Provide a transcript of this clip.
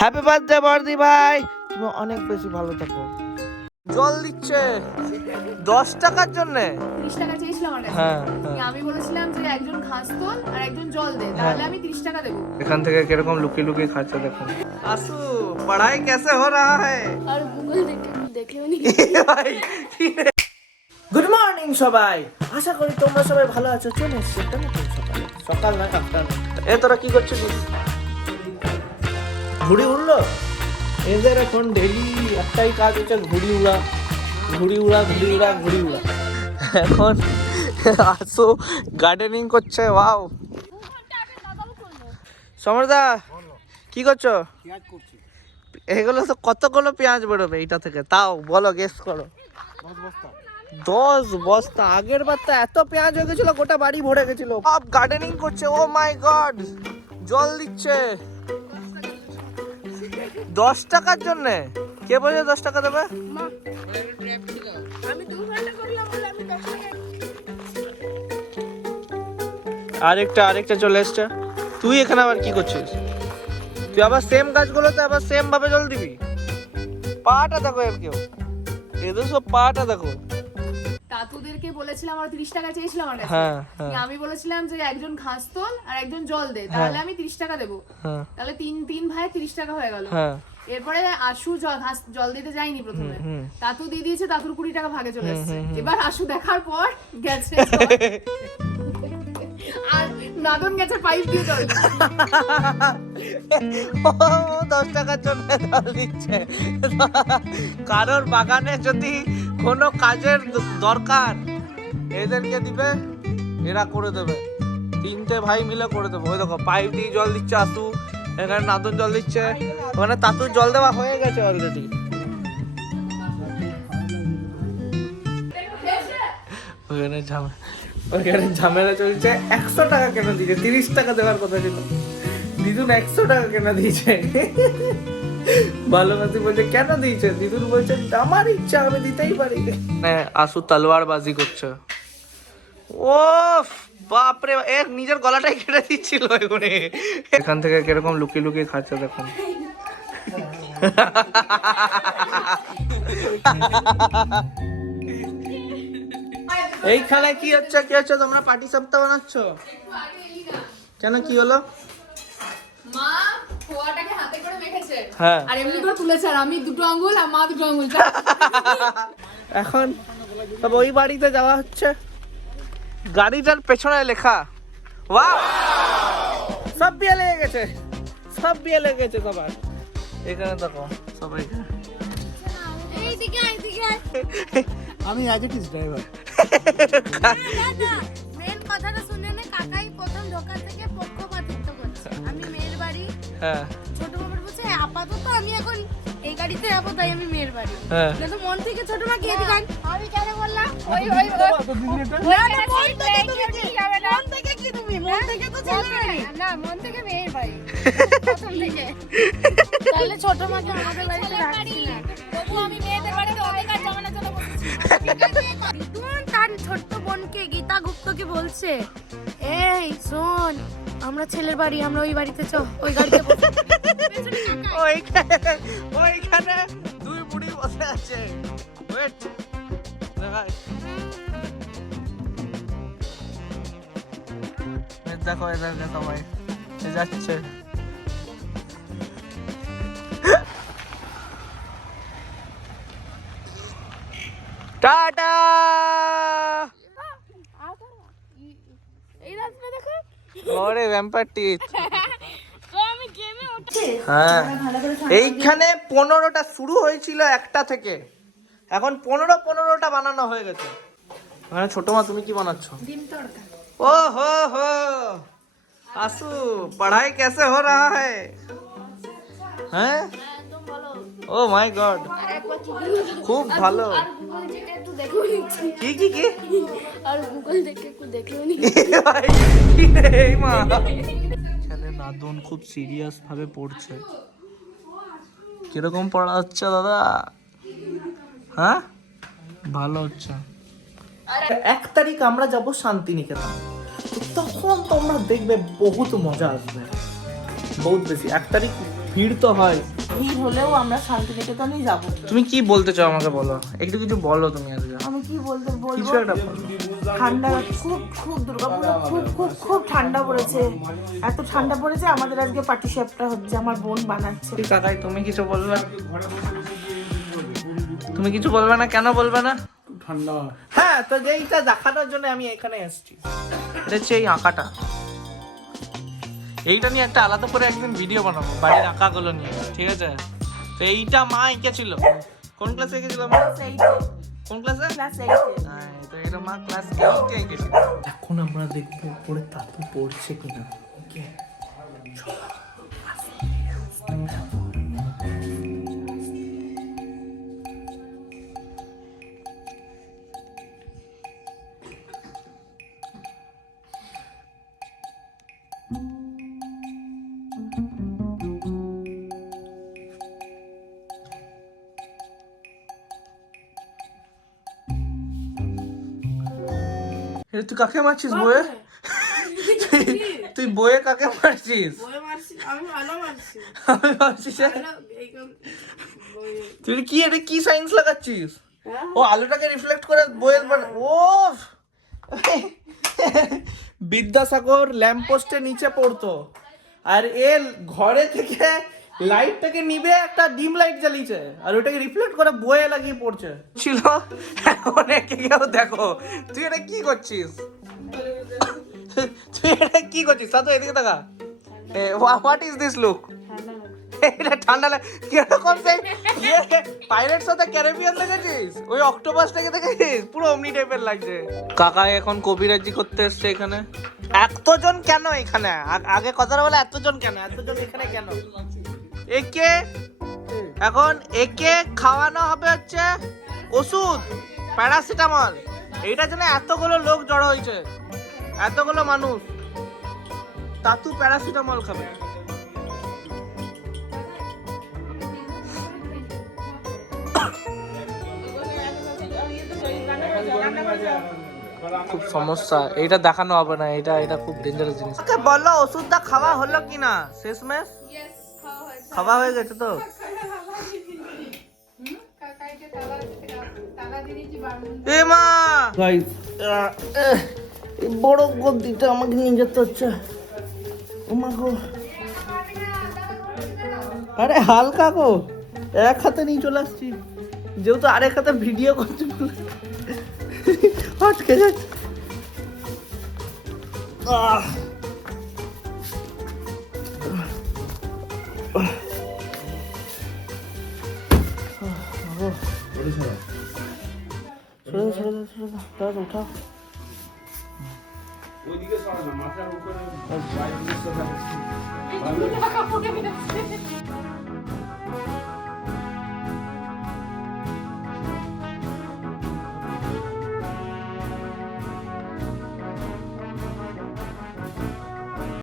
Happy birthday বর্দি ভাই, তুমি অনেক বেশি ভালো থাকো। জল দিচ্ছে 10 টাকার জন্য। 30 টাকা চেয়েছিল আমার কাছে। হ্যাঁ, আমি বলেছিলাম যে একজন ঘাস তোল আর একজন জল দে, তাহলে আমি 30 টাকা দেবো। এখান থেকে কিরকম লুকিয়ে লুকিয়ে খাচ্ছে দেখুন। আসু পড়াই কেসে হো রাহা হ্যায়? আর গুগল দেখে উনি গুড মর্নিং সবাই, আশা করি তোমরা সবাই ভালো আছো। চলে এসছি একটা নতুন সকালে, সকাল না আফটারনুন। এ তোরা কি করছিস? ঘুড়ি উড়লো? এদের এখন ডেইলি একটাই কাজ হচ্ছে ঘুড়ি উড়া, ঘুড়ি উড়া, ঘুড়ি উড়া, ঘুড়ি উড়া। এখন আসো গার্ডেনিং করছে। ওয়াও সমরদা, কি করছো? এগুলো তো কতগুলো পেঁয়াজ বেরোবে এটা থেকে, তাও বলো, গেস করো। 10 বস্তা। আগের বার তো এত পেঁয়াজ হয়ে গেছিল, গোটা বাড়ি ভরে গেছিল। সব গার্ডেনিং করছে। ও মাই গড, জল দিচ্ছে 10 টাকার জন্য। কে বলে 10 টাকা দেবে? আমি 2 ঘন্টা করলাম বলে আমি 10 টাকা। আরেকটা চলে এসছে। তুই এখানে আবার কি করছিস? তুই আবার সেম গাছগুলোতে আবার সেম ভাবে জল দিবি? পাটা দেখো এর, কেউ এদের সব পাটা দেখো। তাতুদেরকে বলেছিলাম, আর 30 টাকা চেয়েছিল আমার কাছে। হ্যাঁ, আমি বলেছিলাম যে একজন ঘাস তোল আর একজন জল দে, তাহলে আমি 30 টাকা দেবো। হ্যাঁ, তাহলে তিন ভাই 30 টাকা হয়ে গেল। হ্যাঁ। এরপরে আশু ঘাস জল দিতে যায়নি প্রথমে, তাতু দিয়ে দিয়েছে, তাতুর 20 টাকা ভাগে চলে এসেছে। এবার আশু দেখার পর গেছে আর নাদন গেছে পাইপ দিয়ে জল। 10 টাকার জন্য জল দিচ্ছে। কারোর বাগানে যদি কোনো কাজের দরকার, এদেরকে দিবে, এরা করে দেবে। 3টে ভাই মিলে করে দেবে। ওই দেখো পাইপ দিয়ে জল দিচ্ছে আসু, এখানে নাদন জল দিচ্ছে, ওখানে তাতুর জল দেওয়া হয়ে গেছে অলরেডি। ওইখানে ঝামেলা চলছে। 100 টাকা কেন দিয়েছে? 30 টাকা দেওয়ার কথা ছিল। দিদুন 100 টাকা কেন দিয়েছে? ভালোবাসি বলছে কেন দিয়েছে? দিদুন বলছে আমার ইচ্ছা, আমি দিতেই পারি। আসু তলোয়ার বাজি করছে। ও বাপরে, এক নিজের গলাটাই কেটে দিচ্ছিল এখানে। এখান থেকে কিরকম লুকিয়ে লুকিয়ে খাচ্ছে দেখুন। এইখানে কি হচ্ছে? তোমরা পার্টি সপ্তাহ বানাচ্ছ কেন? কি হলো? মা খোয়াটাকে হাতে করে মেখেছে, হ্যাঁ, আর এমনি করে তুলেছে, আর আমি 2 আঙ্গুল আর মা 2 আঙ্গুল। এখন তবে ওই বাড়িতে যাওয়া হচ্ছে। গাড়িটার পেছনে লেখা ওয়াও, সব বিয়ে লেগে গেছে, সবার। এখানে দেখো সবাই। আমি as it is driver. Main কথাটা শুনে নে, কাকাই প্রথম ঢোকা থেকে পক্ষপাতিত্ব করছে। আমি মেয়ের বাড়ি, হ্যাঁ, ছোট বাবার বলছে আপাতত আমি এখন এই গাড়িতে যাবো, তাই আমি মেয়ের বাড়ি। হ্যাঁ। কিন্তু মন থেকে ছোট মা কি এদিকে আমি কেন বললাম ওই না না, মন থেকে তুমি কি যাবে না, মন থেকে কি তুমি, মন থেকে তো ছেলে বাড়ি না, মন থেকে মেয়ের বাড়ি প্রথম থেকে। তাহলে ছোট মাকে আমাদের বাড়িতে রাখছি না, তবু আমি মেয়েদের বাড়িতে অধিকার জমানোর জন্য বলছি। দিদুন তার ছোট্ট বোনকে গীতা গুপ্তকে বলছে, এই শোন, আমরা ছেলের বাড়ি, আমরা ওই বাড়িতে চ, ওই গাড়িতে বসে। ওইখানে 2 বুড়ি বসে আছে। ওয়েট দেখাই, দেখো এদেরকে সবাই যাচ্ছে। টাটা। এই রাস্তা দেখো, ওরে ভ্যাম্পায়ার টিথ। তো আমি গেমে উঠছি। হ্যাঁ, এইখানে 15টা শুরু হয়েছিল 1টা থেকে, এখন 15টা বানানো হয়ে গেছে। মানে ছোট মা, তুমি কি বানাচ্ছ? ডিম তড়কা। ও হো আসু, পড়াই কেসে হো রাহা হ্যায়? হ্যাঁ, একদম ভালো। ও মাই গড, খুব ভালো। আর গুগল থেকে একটু দেখো নিচ্ছি, কি আর গুগল থেকে একটু দেখেও নি। এই মা, এখানে নাদন খুব সিরিয়াস ভাবে পড়ছে। কিরকম পড়া হচ্ছে দাদা? হ্যাঁ, ভালো হচ্ছে। 1 তারিখ আমরা যাব শান্তিনিকেতন। তখন তোমরা দেখবে বহুত মজা আসবে, বহুত বেশি। 1 তারিখ ভিড় তো হয়। ভিড় হলেও আমরা শান্তিনিকেতনেই যাব। তুমি কি বলতে চাও আমাকে বলো, একটু কিছু বলো তুমি আজকে। আমি কি বলবো কিছু একটা বলো। ঠান্ডা খুব খুব দুর্গাপুরে খুব খুব খুব ঠান্ডা পড়েছে, এত ঠান্ডা পড়েছে আমাদের আজকে পাটিসাপটা হচ্ছে, আমার বোন বানাচ্ছে। কাকাই তুমি কিছু বলবে? তুমি কিছু বলবে না? কেন বলবে না? ঠান্ডা। হ্যাঁ, তো যেইটা দেখানোর জন্য আমি এখানে এসেছি, এটা হচ্ছে এই আঁকাটা। এইটা নিয়ে একটা আলাদা করে একদিন ভিডিও বানাবো, বাড়ির আঁকাগুলো নিয়ে, ঠিক আছে? তো এইটা মা এঁকেছিল। কোন ক্লাসে এঁকেছিল মা? কোন ক্লাসে? ক্লাস 8 হ্যাঁ, তো এটা মা ক্লাস 8 এ এঁকেছিল। এখন আমরা দেখবো উপরে তাতু পড়ছে কিনা। ওকে, তুই কাকে মারছিস বয়ে? তুই বয়ে কাকে মারছিস? আমি ভালো মারছি। আমি ভাবছি যে তুই কি এটা কি সায়েন্স লাগাচ্ছিস? ও আলোটাকে রিফ্লেক্ট করে বইয়ের ও বিদ্যাসাগর ল্যাম্প পোস্টের নিচে পড়তো, আর এ ঘরে থেকে লাইটটাকে নিবে একটা ডিম লাইট জ্বালিয়েছে, আর ওটাকে রিফ্লেক্ট করে বইয়ে লাগিয়ে পড়ছে ছিল। এখন একে কেউ দেখো, তুই এটা কি করছিস? তুই এটা কি করছিস? তা তো এদিকে দেখা। What is this look? এটা ঠান্ডা লাগে কিরকম? সেই পাইরেটস অফ দ্য ক্যারিবিয়ান দেখেছিস? ওই অক্টোপাসটাকে দেখেছিস? পুরো অমনি টাইপের লাগছে। কাকা এখন কবিরাজি করতে এসছে এখানে। এতজন কেন এখানে? আগে কথাটা বলে এতজন কেন? এতজন এখানে কেন? একে এখন একে খাওয়ানো হবে হচ্ছে ওষুধ, প্যারাসিটামল। এইটা জন্য এতগুলো লোক জড়ো হয়েছে, এতগুলো মানুষ। তাতু প্যারাসিটামল খাবে। খুব সমস্যা, এইটা দেখানো হবে না, এটা এটা খুব ডেঞ্জারাস জিনিস। ওকে বলো ওষুধটা খাওয়া হলো কিনা? শেষমেশ খাওয়া হয়ে গেছে তো? এ মা গাইস, এই বড় গদিটা আমাকে নিয়ে যেতে হচ্ছে। ও মা গো, আরে হালকা গো, এক হাতে নিয়ে চলে আসছি, যেহেতু আরেক হাতে ভিডিও করতে আটকে যাচ্ছে। উঠা ওইদিকে সরা না, মাথার উপরে